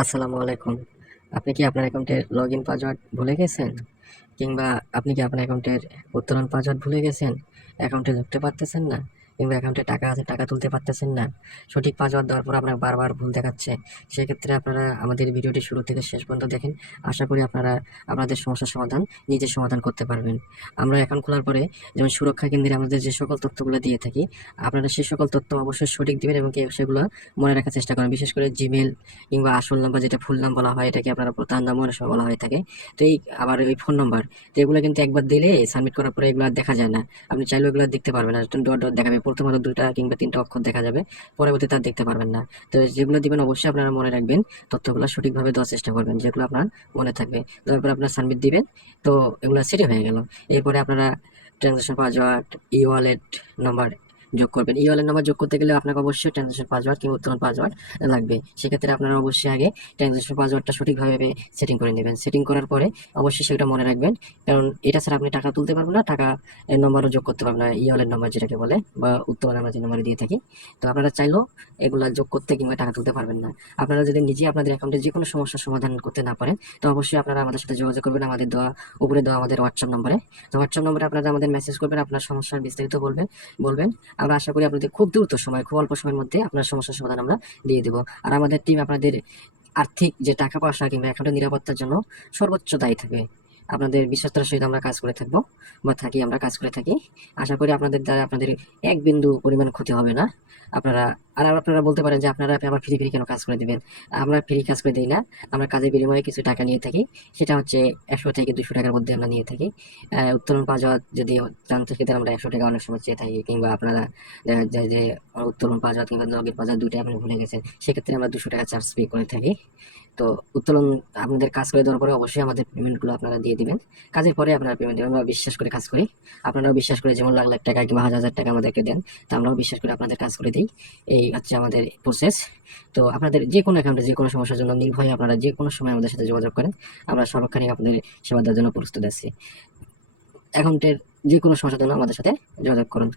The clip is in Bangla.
আসসালামু আলাইকুম। আপনি কি আপনার অ্যাকাউন্টের লগইন পাসওয়ার্ড ভুলে গেছেন? কিংবা আপনি কি আপনার অ্যাকাউন্টের উত্তোলন পাসওয়ার্ড ভুলে গেছেন? অ্যাকাউন্টে ঢুকতে পারতেছেন না? কিংবা অ্যাকাউন্টে টাকা আছে, টাকা তুলতে পারতেছেন না? সঠিক পাসওয়ার্ড দেওয়ার পর আপনার বারবার ভুল দেখাচ্ছে। সেক্ষেত্রে আপনারা আমাদের ভিডিওটি শুরু থেকে শেষ পর্যন্ত দেখেন। আশা করি আপনারা আপনাদের সমস্যার সমাধান নিজে সমাধান করতে পারবেন। আমরা অ্যাকাউন্ট খোলার পরে যেমন সুরক্ষা কেন্দ্রে আমাদের যে সকল তথ্যগুলো দিয়ে থাকি, আপনারা সেই সকল তথ্য অবশ্যই সঠিক দিবেন এবং সেগুলো মনে রাখার চেষ্টা করেন। বিশেষ করে জিমেইল কিংবা আসল নাম্বার, যেটা ফুল নাম বলা হয়, এটাকে আপনারা প্রধান নাম অনেক সময় বলা হয়ে থাকে। তো এই আবার ওই ফোন নাম্বার, তো এগুলো কিন্তু একবার দিলে সাবমিট করার পরে এগুলো আর দেখা যায় না। আপনি চাইলেও এগুলো দেখতে পারবেন না, ডট ডট দেখাবে, প্রথমত 2টা কিংবা 3টা অক্ষর দেখা যাবে, পরবর্তীতে আর দেখতে পারবেন না। তো যেগুলো দিবেন অবশ্যই আপনারা মনে রাখবেন, তথ্যগুলো সঠিকভাবে দেওয়ার চেষ্টা করবেন, যেগুলো আপনার মনে থাকবে। তারপর আপনার সাবমিট দিবেন, তো এগুলো সেটই হয়ে গেল। এরপরে আপনারা ট্রানজাকশন পাসওয়ার্ড, ই ওয়ালেট নাম্বার যোগ করবেন। ই ওয়ালেট নাম্বার যোগ করতে গেলে আপনাকে অবশ্যই ট্রানজাকশন পাসওয়ার্ড কিংবা উত্তোলন পাসওয়ার্ড লাগবে। সেক্ষেত্রে আপনারা অবশ্যই আগে ট্রানজাকশন পাসওয়ার্ডটা সঠিকভাবে সেটিং করে নেবেন। সেটিং করার পরে অবশ্যই সেটা মনে রাখবেন, কারণ এটা ছাড়া আপনি টাকা তুলতে পারবেন না, টাকা নম্বরও যোগ করতে পারবেন না, ই ওয়ালেট নাম্বার যেটাকে বলে, বা উত্তোলন আমরা যে নাম্বার দিয়ে থাকি। তো আপনারা চাইলেও এগুলা যোগ করতে কিংবা টাকা তুলতে পারবেন না। আপনারা যদি নিজে আপনাদের অ্যাকাউন্টে যে কোনো সমস্যার সমাধান করতে না পারেন, তো অবশ্যই আপনারা আমাদের সাথে যোগাযোগ করবেন আমাদের উপরে দেওয়া আমাদের হোয়াটসঅ্যাপ নম্বরে। তো হোয়াটসঅ্যাপ নম্বরে আপনারা আমাদের মেসেজ করবেন, আপনার সমস্যার বিস্তারিত বলবেন। আমরা আশা করি আপনাদের খুব দ্রুত সময়, খুব অল্প সময়ের মধ্যে আপনার সমস্যার সমাধান আমরা দিয়ে দেবো। আর আমাদের টিম আপনাদের আর্থিক যে টাকা পয়সা কিংবা অ্যাকাউন্টের নিরাপত্তার জন্য সর্বোচ্চ দায়ী থাকবে। আপনাদের বিশ্বস্তার সহিত আমরা কাজ করে থাকবো, বা আমরা কাজ করে থাকি। আশা করি আপনাদের দ্বারা আপনাদের এক বিন্দু পরিমাণ ক্ষতি হবে না। আপনারা আপনারা বলতে পারেন যে আপনারা আবার ফ্রি ফ্রি কেন কাজ করে দিবেন? আমরা ফ্রি কাজ করে দিই না, আমরা কাজের বিনিময়ে কিছু টাকা নিয়ে থাকি। সেটা হচ্ছে 100 থেকে 200 টাকার মধ্যে আমরা নিয়ে থাকি। উত্তোলন পাওয়া যদি জানতে সেক্ষেত্রে আমরা 100 টাকা অনেক সময় চেয়ে থাকি, কিংবা আপনারা দেখা যায় যে উত্তোলন পাওয়া কিংবা লগের পাওয়া দুইটাই আপনি ভুলে গেছেন, সেক্ষেত্রে আমরা 200 টাকা চার্জ পে করে থাকি। তো উত্তোলন আপনাদের কাজ করে দেওয়ার পরে অবশ্যই আমাদের পেমেন্টগুলো আপনারা দিয়ে দিবেন। কাজের পরে আপনারা পেমেন্ট দেবেন। আমরা বিশ্বাস করে কাজ করি, আপনারাও বিশ্বাস করে যেমন লাখ লাখ টাকা কিংবা হাজার হাজার টাকা আমাদেরকে দেন, তো আমরাও বিশ্বাস করে আপনাদের কাজ করে দিই। এই হচ্ছে আমাদের প্রসেস। তো আপনাদের যে কোনো অ্যাকাউন্টে যে কোনো সমস্যার জন্য নির্ভয়ে আপনারা যে কোনো সময় আমাদের সাথে যোগাযোগ করেন, আমরা সর্বক্ষণিক আপনাদের সেবা দেওয়ার জন্য প্রস্তুত আছি। অ্যাকাউন্টের যে কোনো সমস্যার জন্য আমাদের সাথে যোগাযোগ করুন।